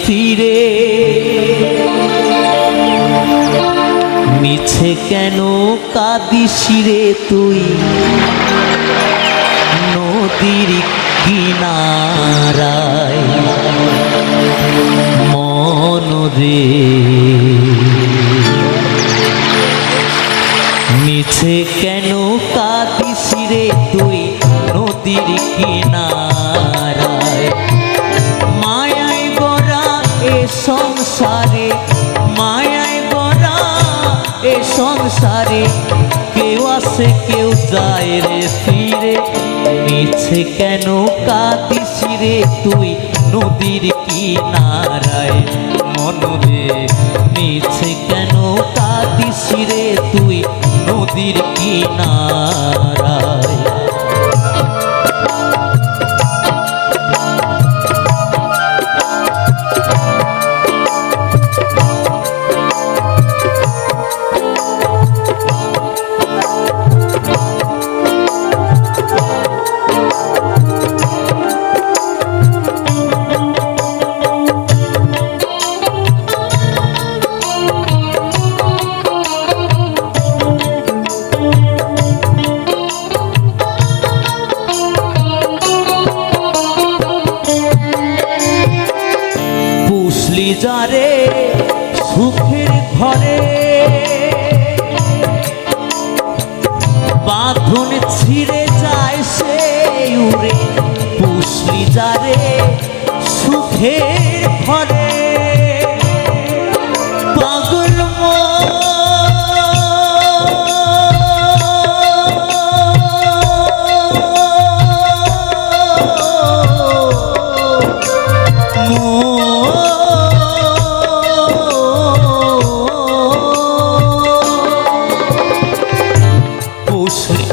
ফিরে মিছে কেন কাঁদিস রে তুই নদীর কিনারায় মন রে মিছে কেন কাঁদিস রে তুই নদীর কিনারায় মায়ায় গড়া এ সংসারে মায়ায় গড়া এ সংসারে কেউ আসে কেউ যায় রে ফিরে মিছে কেন কাঁদিস রে তুই নদীর কিনারায় মন রে মিছে কেন কাঁদিস রে তুই নদীর কিনারায় যারে সুখের ঘরে বাঁধন ছিঁড়ে যায় সে উড়ে পুষলি যারে সুখের ঘরে পাগল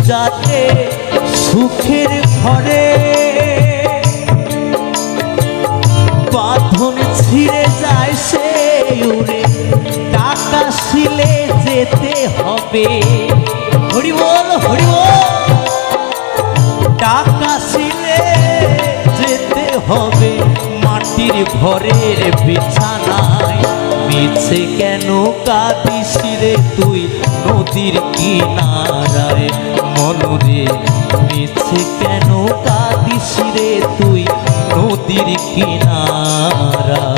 যাতে সুখের ঘরে বাঁধন ছিঁড়ে যায় সে উড়ে টাকা শিলে যেতে হবে হরি বল টাকা শিলে যেতে হবে মাটির ঘরের বিছানায় মিছে কেন কাঁদিস রে তুই নদীর কিনারায় মন রে মিছে কেন কাঁদিস রে তুই নদীর কিনারায়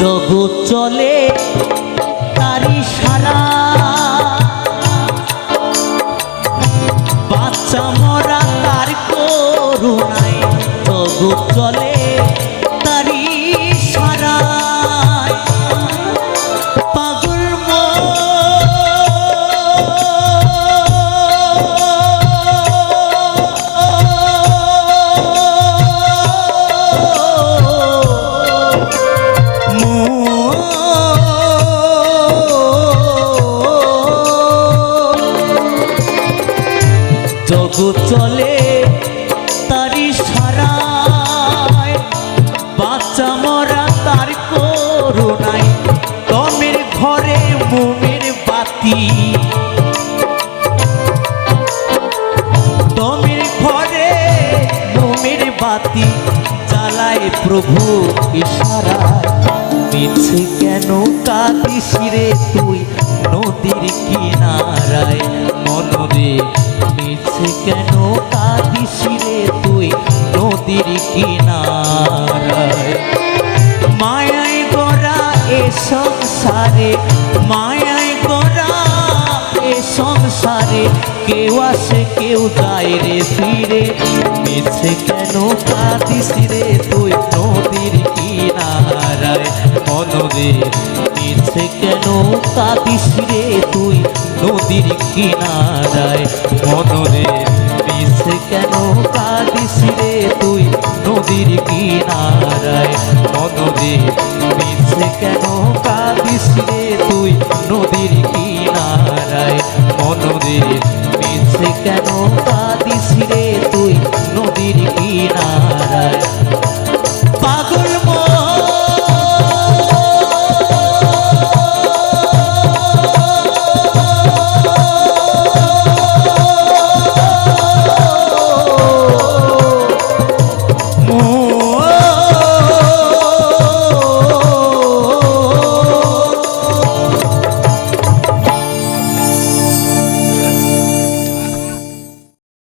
জগৎ চলে তারি সারা বাচ্চা মরা তার করুণায় জগৎ চলে তারি সারা পাগল জগৎ চলে তারি সারায় বাচ্চা মরা তার করুণায় তমের ঘরে মোমের বাতি তমের ঘরে মোমের বাতি জ্বালায় প্রভু ইশারায় মিছে কেন কাঁদিস রে তুই নদীর কিনারায় মন রে মিছে কেন কাঁদিস রে তুই নদীর কিনারায় মায়ায় গড়া এ সংসারে মায়ায় গড়া এ সংসারে কেউ আসে কেউ যায় রে ফিরে মিছে কেন কাঁদিস রে তুই নদীর কিনারায় মন রে মিছে কেন কাঁদিস রে তুই নদীর কিনারায় মন